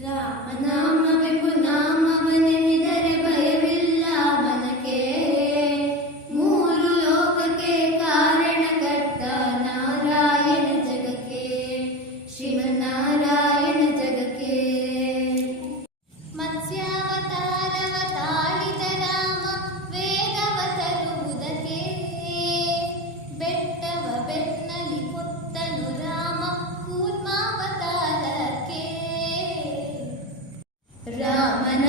ರಾಮನಾಮವೇ ಪುನಾಮವನೆನಿದರೆ ಭಯವಿಲ್ಲ ಮನಕ್ಕೆ. ಮೂರು ಲೋಕಕ್ಕೆ ಕಾರಣಕರ್ತ ನಾರಾಯಣ ಜಗಕ್ಕೆ, ಶ್ರೀಮನ್ನಾರಾಯಣ ಜಗಕ್ಕೆ. ಮತ್ಸ್ಯಾವತಾರವ ತಾಳಿದ ರಾಮ ವೇಗವ ತರುವುದಕ್ಕೆ, ಬೆಟ್ಟವ ಬೆನ್ನಲಿ ಕೊತ್ತನು ರಾಮ ಕೂರ್ಮಾವತಾರಕ್ಕೆ. ರಾಮನ